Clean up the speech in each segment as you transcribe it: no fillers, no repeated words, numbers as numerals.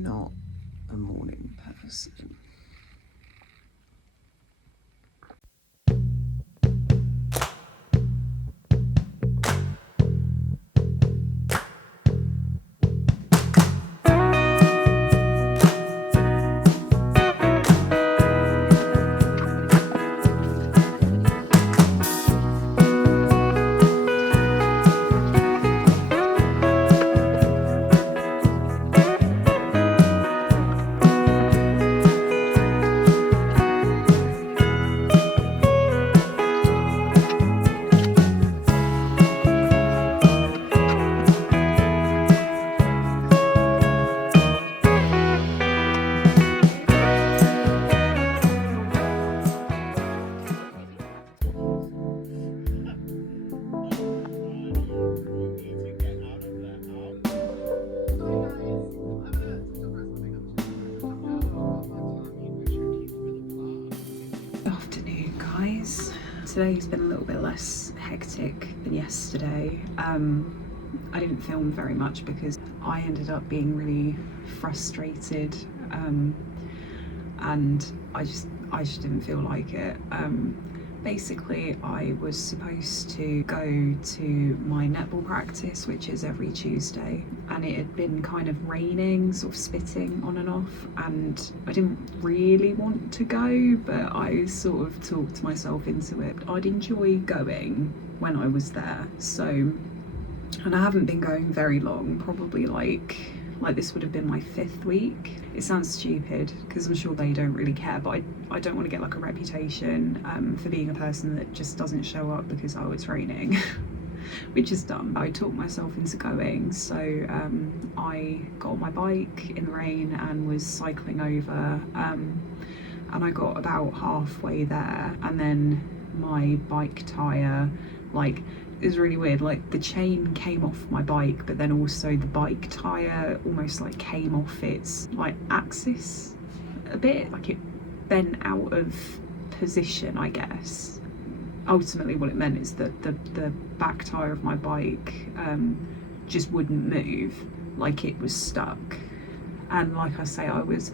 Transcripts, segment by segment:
not a morning person. Afternoon, guys. Today's been a little bit less hectic than yesterday. I didn't film very much because I ended up being really frustrated, and I just didn't feel like it. Basically, I was supposed to go to my netball practice, which is every Tuesday, and it had been kind of raining, sort of spitting on and off, and I didn't really want to go, but I sort of talked myself into it. I'd enjoy going when I was there, so, and I haven't been going very long, probably like this would have been my 5th week. It sounds stupid because I'm sure they don't really care, but I don't want to get like a reputation for being a person that just doesn't show up because, oh, it's raining, which is dumb. I talked myself into going, so I got on my bike in the rain and was cycling over, and I got about halfway there, and then my bike tyre, like, it was really weird, like the chain came off my bike, but then also the bike tyre almost like came off its like axis a bit, like it bent out of position, I guess. Ultimately what it meant is that the back tyre of my bike just wouldn't move, like it was stuck. And like I say, I was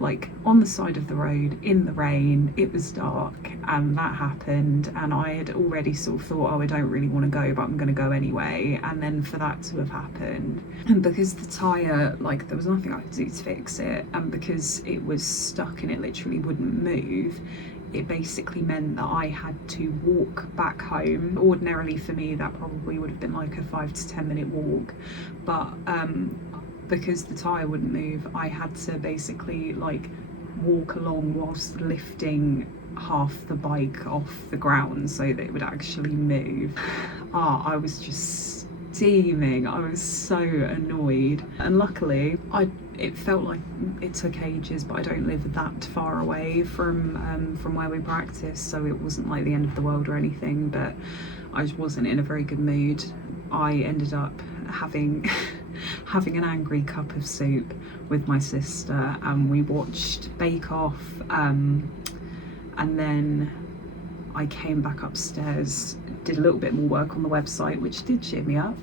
like on the side of the road in the rain, it was dark, and that happened, and I had already sort of thought, oh, I don't really want to go, but I'm going to go anyway. And then for that to have happened, and because the tyre, like there was nothing I could do to fix it, and because it was stuck and it literally wouldn't move, it basically meant that I had to walk back home. Ordinarily for me that probably would have been like a 5 to 10 minute walk, but because the tyre wouldn't move, I had to basically like walk along whilst lifting half the bike off the ground so that it would actually move. I was just steaming. I was so annoyed, and luckily it felt like it took ages, but I don't live that far away from where we practice, so it wasn't like the end of the world or anything, but I just wasn't in a very good mood. I ended up having an angry cup of soup with my sister, and we watched Bake Off, and then I came back upstairs, did a little bit more work on the website, which did cheer me up,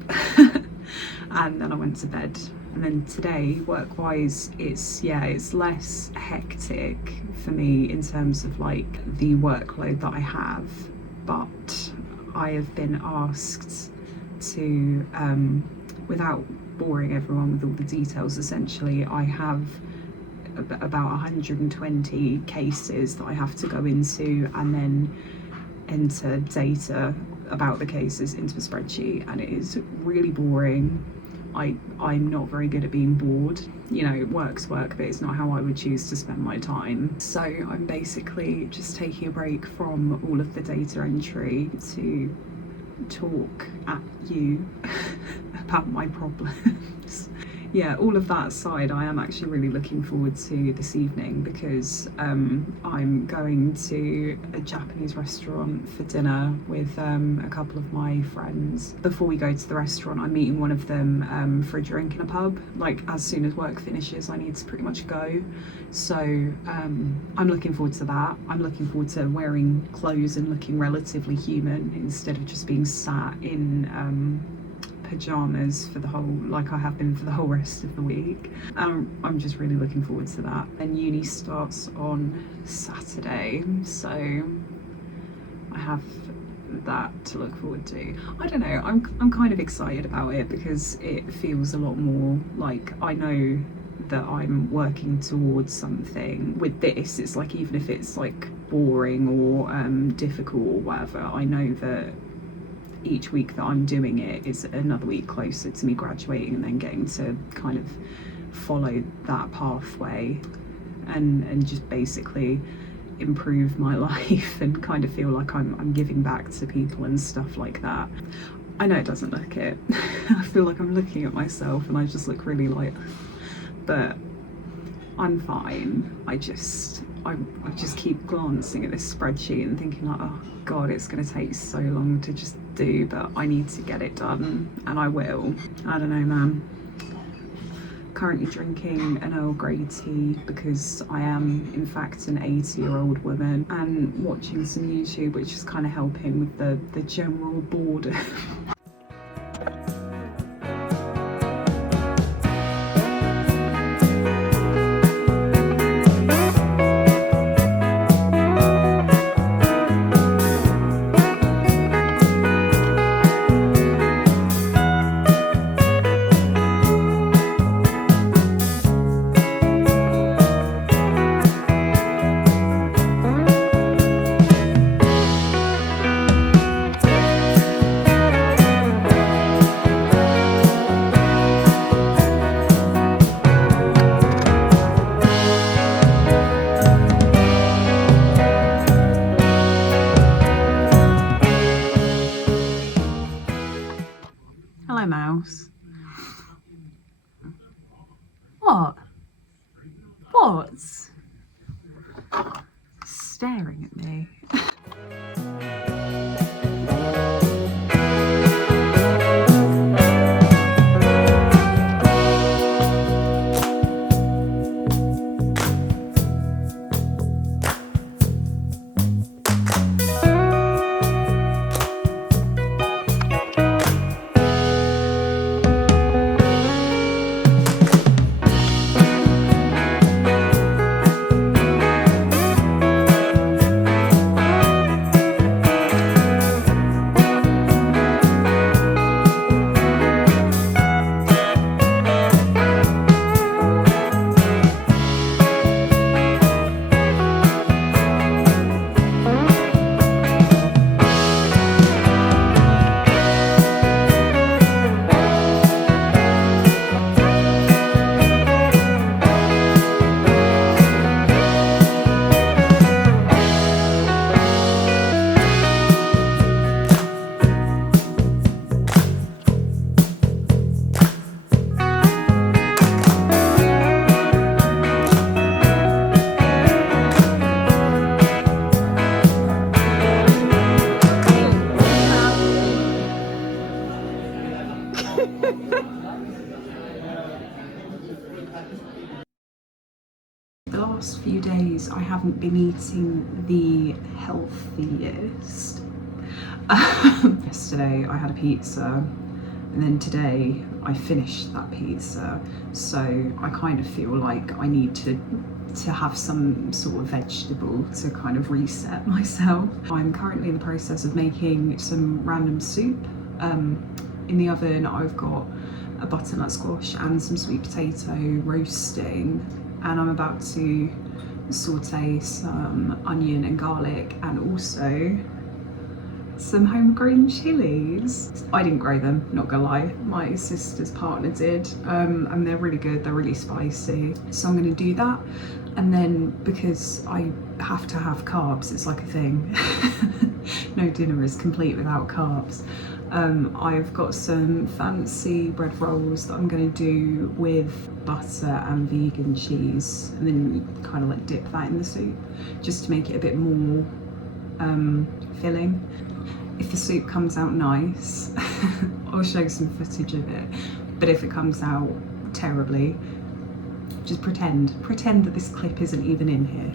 and then I went to bed. And then today, work-wise, it's less hectic for me in terms of like the workload that I have, but I have been asked to, without boring everyone with all the details, essentially I have about 120 cases that I have to go into and then enter data about the cases into a spreadsheet, and it is really boring. I'm not very good at being bored. You know, work's work, but it's not how I would choose to spend my time. So I'm basically just taking a break from all of the data entry to talk at you about my problems. Yeah, all of that aside, I am actually really looking forward to this evening because I'm going to a Japanese restaurant for dinner with a couple of my friends. Before we go to the restaurant, I'm meeting one of them for a drink in a pub. Like, as soon as work finishes, I need to pretty much go. So I'm looking forward to that. I'm looking forward to wearing clothes and looking relatively human instead of just being sat in pyjamas for the whole, like I have been for the whole rest of the week. I'm just really looking forward to that. And uni starts on Saturday, so I have that to look forward to. I don't know, I'm kind of excited about it because it feels a lot more like I know that I'm working towards something. With this, it's like, even if it's like boring or difficult or whatever, I know that each week that I'm doing it is another week closer to me graduating and then getting to kind of follow that pathway and just basically improve my life and kind of feel like I'm giving back to people and stuff like that. I know it doesn't look it. I feel like I'm looking at myself and I just look really like, but I'm fine. I just keep glancing at this spreadsheet and thinking like, oh God, it's gonna take so long to just do, but I need to get it done and I will. I don't know, man. Currently drinking an Earl Grey tea because I am in fact an 80-year-old woman, and watching some YouTube, which is kind of helping with the general boredom. Hello, mouse. What? What? Staring at me. The last few days I haven't been eating the healthiest. Yesterday I had a pizza and then today I finished that pizza, so I kind of feel like I need to have some sort of vegetable to kind of reset myself. I'm currently in the process of making some random soup. In the oven I've got a butternut squash and some sweet potato roasting, and I'm about to saute some onion and garlic and also some homegrown chilies. I didn't grow them, not gonna lie, my sister's partner did, and they're really good, they're really spicy. So I'm gonna do that, and then because I have to have carbs, it's like a thing. No dinner is complete without carbs. I've got some fancy bread rolls that I'm going to do with butter and vegan cheese, and then you kind of like dip that in the soup just to make it a bit more filling. If the soup comes out nice, I'll show some footage of it, but if it comes out terribly, just pretend that this clip isn't even in here.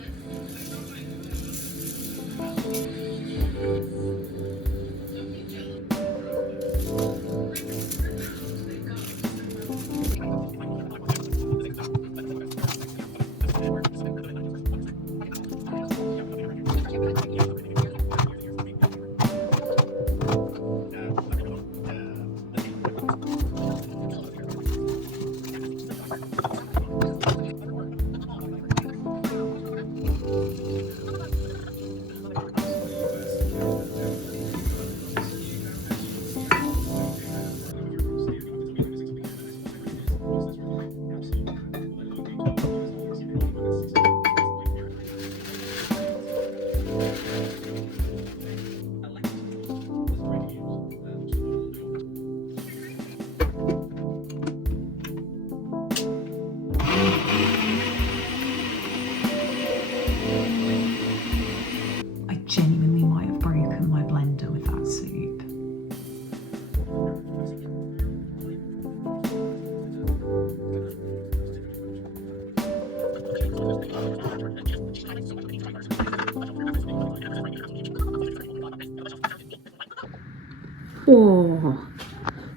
Oh,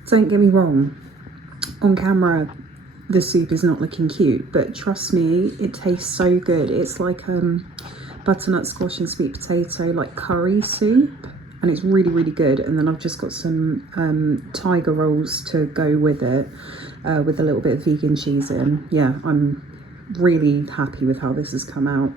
don't get me wrong, on camera the soup is not looking cute, but trust me, it tastes so good. It's like butternut squash and sweet potato, like curry soup, and it's really, really good. And then I've just got some tiger rolls to go with it, with a little bit of vegan cheese in. Yeah, I'm really happy with how this has come out.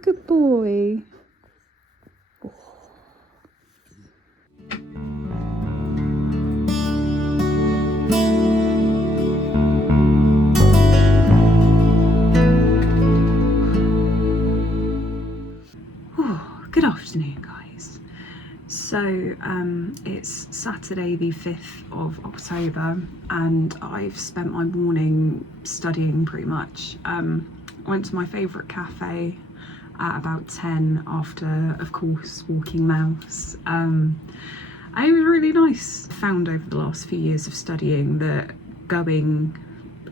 Good boy. Oh, good afternoon, guys. So it's Saturday the 5th of October and I've spent my morning studying pretty much. I went to my favourite cafe at about 10 after, of course, walking mouse. And it was really nice. I found over the last few years of studying that going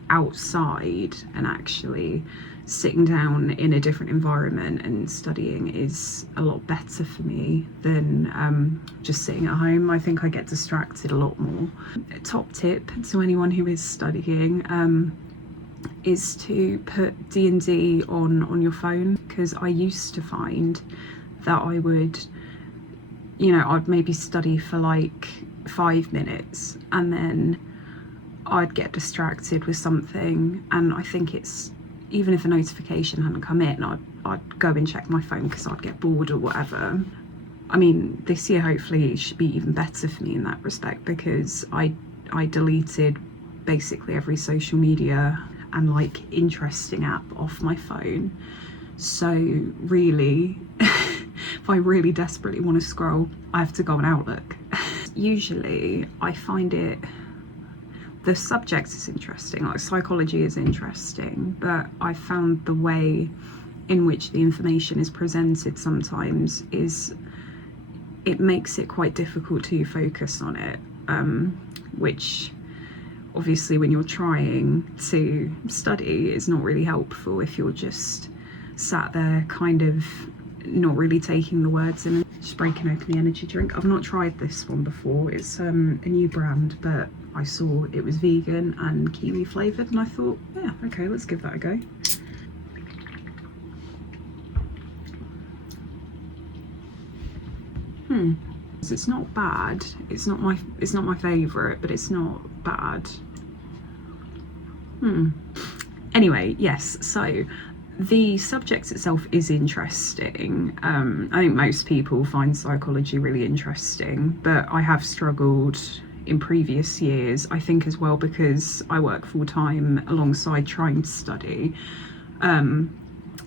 outside and actually sitting down in a different environment and studying is a lot better for me than just sitting at home. I think I get distracted a lot more. A top tip to anyone who is studying is to put D&D on your phone, because I used to find that I would, I'd maybe study for like 5 minutes and then I'd get distracted with something, and I think it's, even if a notification hadn't come in, I'd go and check my phone because I'd get bored or whatever. I mean, this year hopefully it should be even better for me in that respect, because I deleted basically every social media and like interesting app off my phone. So really, if I really desperately want to scroll, I have to go on Outlook. Usually I find the subject is interesting, like psychology is interesting, but I found the way in which the information is presented sometimes it makes it quite difficult to focus on it, which obviously when you're trying to study is not really helpful if you're just sat there kind of not really taking the words in. Just breaking open the energy drink. I've not tried this one before. It's a new brand, but I saw it was vegan and kiwi flavoured and I thought, yeah, okay, let's give that a go. It's not bad. It's not my favourite, but it's not bad. Anyway, yes, so the subject itself is interesting. I think most people find psychology really interesting, but I have struggled in previous years, I think as well because I work full-time alongside trying to study.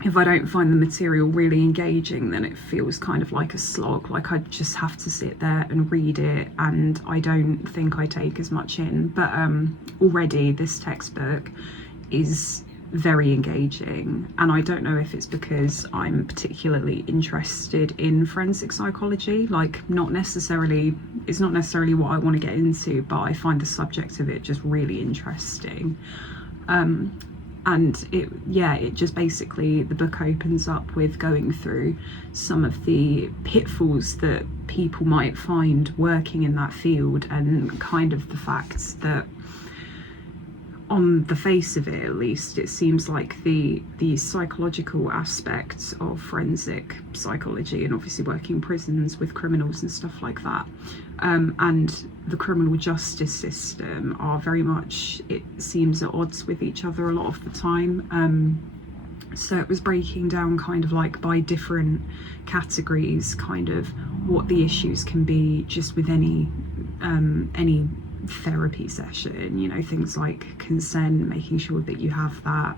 If I don't find the material really engaging, then it feels kind of like a slog, like I just have to sit there and read it, and I don't think I take as much in. But already this textbook is very engaging, and I don't know if it's because I'm particularly interested in forensic psychology, like it's not necessarily what I want to get into, but I find the subject of it just really interesting. And it just basically, the book opens up with going through some of the pitfalls that people might find working in that field, and kind of the fact that on the face of it, at least, it seems like the psychological aspects of forensic psychology, and obviously working in prisons with criminals and stuff like that, and the criminal justice system are very much, it seems, at odds with each other a lot of the time. So it was breaking down kind of like by different categories, kind of what the issues can be just with any therapy session, you know, things like consent, making sure that you have that,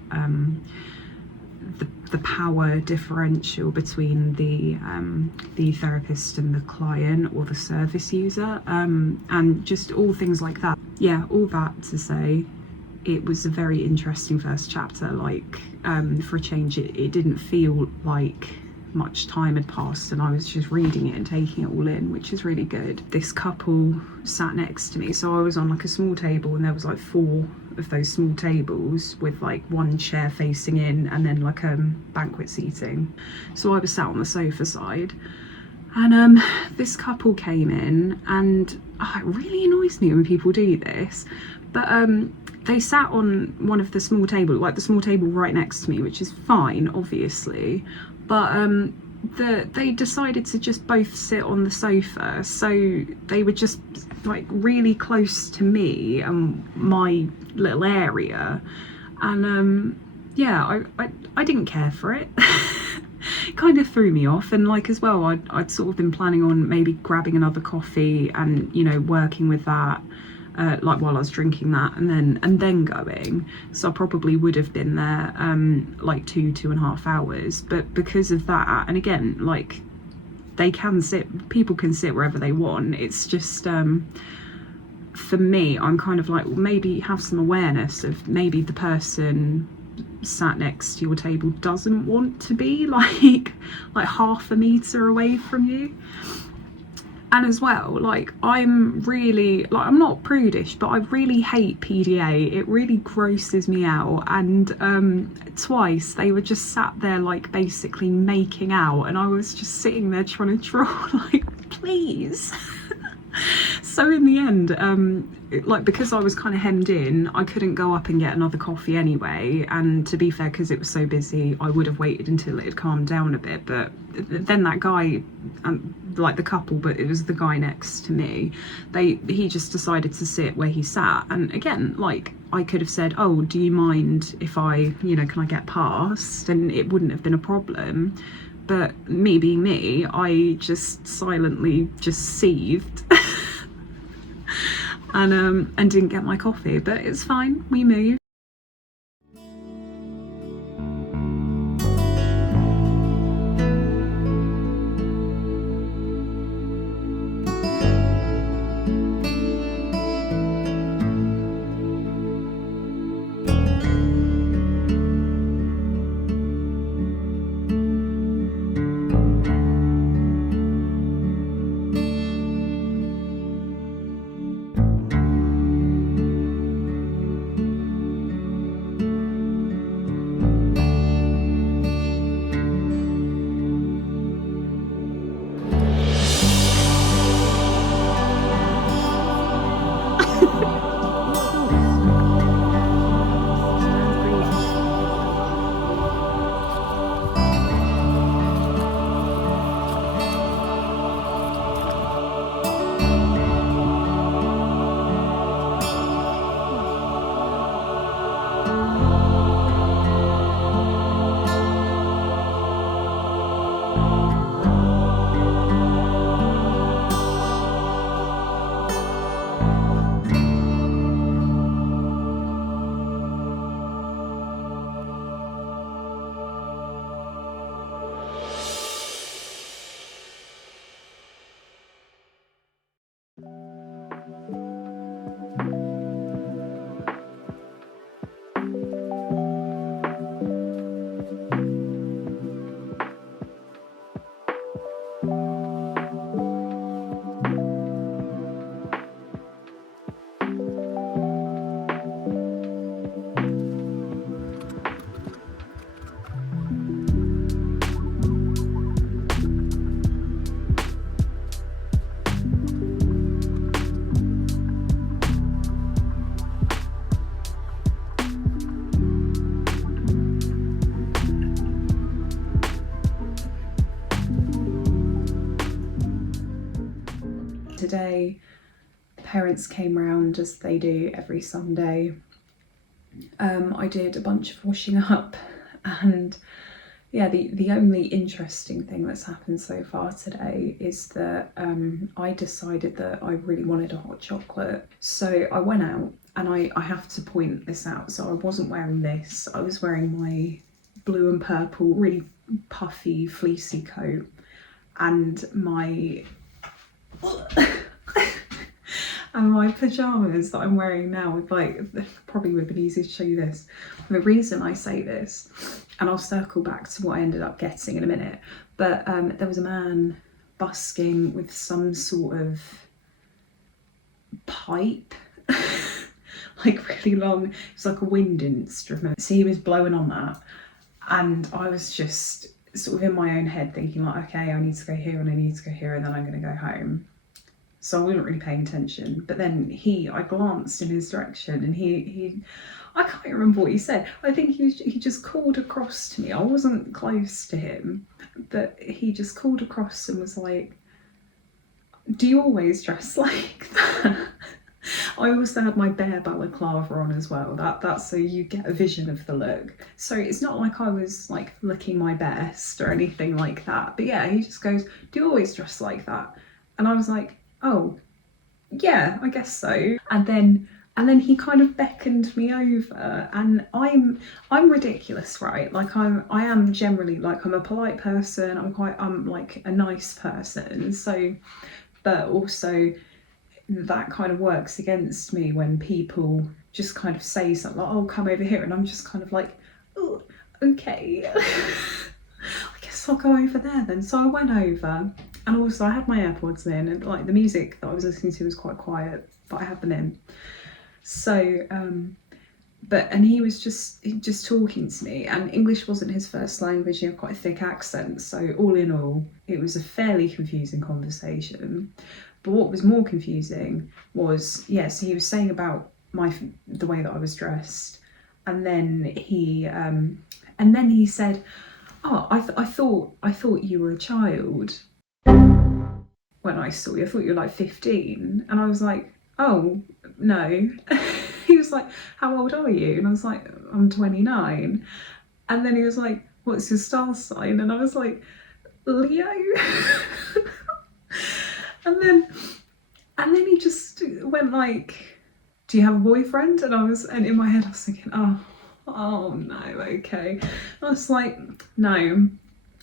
the power differential between the therapist and the client or the service user, and just all things like that. Yeah, all that to say, it was a very interesting first chapter. Like, for a change, it didn't feel like much time had passed and I was just reading it and taking it all in, which is really good. This couple sat next to me, so I was on like a small table and there was like 4 of those small tables with like one chair facing in and then like banquet seating. So I was sat on the sofa side, and this couple came in, and it really annoys me when people do this, but they sat on one of the small tables, like the small table right next to me, which is fine obviously, but they decided to just both sit on the sofa, so they were just like really close to me and my little area, and I didn't care for it. It kind of threw me off, and like as well, I'd sort of been planning on maybe grabbing another coffee and, you know, working with that, like while I was drinking that, and then going. So I probably would have been there like 2.5 hours, but because of that, and again, like, people can sit wherever they want, it's just for me, I'm kind of like, well, maybe have some awareness of maybe the person sat next to your table doesn't want to be like half a meter away from you. And as well, like, I'm really, like, I'm not prudish, but I really hate PDA. It really grosses me out. And twice they were just sat there, like, basically making out, and I was just sitting there trying to draw, like, please. So in the end, like, because I was kind of hemmed in, I couldn't go up and get another coffee anyway. And to be fair, because it was so busy, I would have waited until it had calmed down a bit. But then that guy, like the couple, but it was the guy next to me, he just decided to sit where he sat. And again, like, I could have said, oh, do you mind if I, you know, can I get past? And it wouldn't have been a problem. But me being me, I just silently just seethed. and didn't get my coffee, but it's fine, we moved. Today, parents came round as they do every Sunday. I did a bunch of washing up, and yeah, the only interesting thing that's happened so far today is that I decided that I really wanted a hot chocolate. So I went out, and I have to point this out, so I wasn't wearing this, I was wearing my blue and purple, really puffy, fleecy coat, and my and my pyjamas that I'm wearing now, with like, probably would have been easy to show you this. The reason I say this, and I'll circle back to what I ended up getting in a minute, but there was a man busking with some sort of pipe, like really long, it's like a wind instrument. So he was blowing on that, and I was just sort of in my own head thinking like, okay, I need to go here and I need to go here, and then I'm going to go home. So I wasn't really paying attention. But then I glanced in his direction, and he I can't remember what he said. I think he just called across to me. I wasn't close to him, but he just called across and was like, do you always dress like that? I also had my bare balaclava on as well. That's so you get a vision of the look. So it's not like I was like looking my best or anything like that. But yeah, he just goes, do you always dress like that? And I was like, oh, yeah, I guess so. And then he kind of beckoned me over, and I'm ridiculous, right? Like I am generally, like, I'm a polite person. I'm like a nice person. So, but also that kind of works against me when people just kind of say something like, oh, come over here, and I'm just kind of like, oh, okay. I guess I'll go over there then. So I went over, and also I had my AirPods in, and like the music that I was listening to was quite quiet, but I had them in. So and he was just talking to me, and English wasn't his first language. He had quite a thick accent, so all in all it was a fairly confusing conversation. But what was more confusing was, so he was saying about the way that I was dressed, and then he said, oh, I thought you were a child when I saw you. I thought you were like 15. And I was like, oh, no. He was like, how old are you? And I was like, I'm 29. And then he was like, what's your star sign? And I was like, Leo. And then he just went like, do you have a boyfriend? And in my head I was thinking, oh no, okay. I was like, no.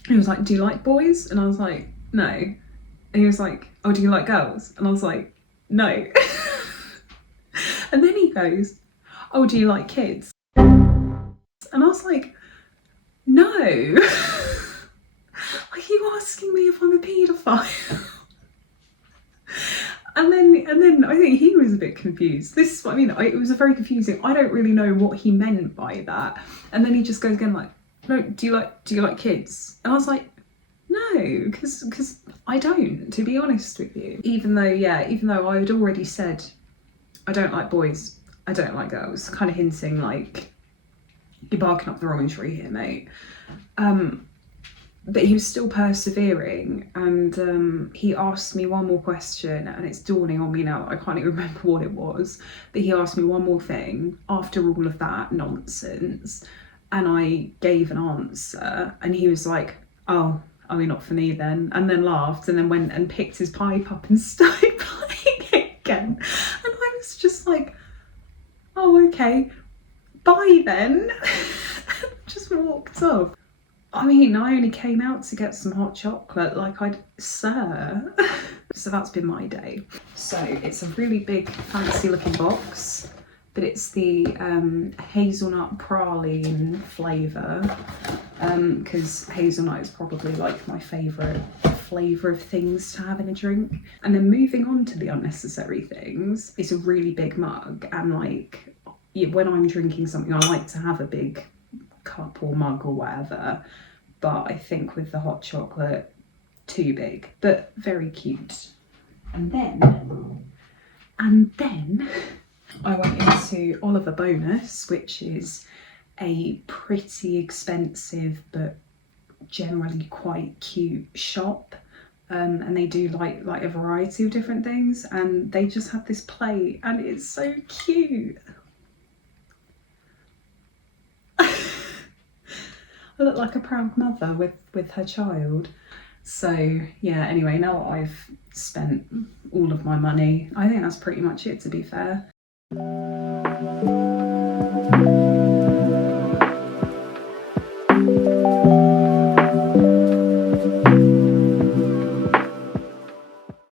He was like, do you like boys? And I was like, no. And he was like, oh, do you like girls? And I was like, no. And then he goes, oh, do you like kids? And I was like, no. Are you asking me if I'm a paedophile? And then I think he was a bit confused. This is what I mean. It was a very confusing. I don't really know what he meant by that. And then he just goes again like, no, do you like kids? And I was like, no, because I don't, to be honest with you. Even though I had already said I don't like boys, I don't like girls, kind of hinting like, you're barking up the wrong tree here, mate. But he was still persevering, and he asked me one more question, and it's dawning on me now that I can't even remember what it was, but he asked me one more thing after all of that nonsense, and I gave an answer, and he was like, oh, you're not for me then, and then laughed, and then went and picked his pipe up and started playing again. And I was just like, oh, okay, bye then. Just walked off. I mean, I only came out to get some hot chocolate, like sir. So that's been my day. So it's a really big fancy looking box, but it's the hazelnut praline flavour, because hazelnut is probably like my favourite flavour of things to have in a drink. And then moving on to the unnecessary things, it's a really big mug, and like, when I'm drinking something, I like to have a big cup or mug or whatever, but I think with the hot chocolate, too big, but very cute. And then I went into Oliver Bonus, which is a pretty expensive but generally quite cute shop, and they do like a variety of different things, and they just had this plate and it's so cute. I look like a proud mother with her child. So yeah, anyway, now that I've spent all of my money, I think that's pretty much it, to be fair.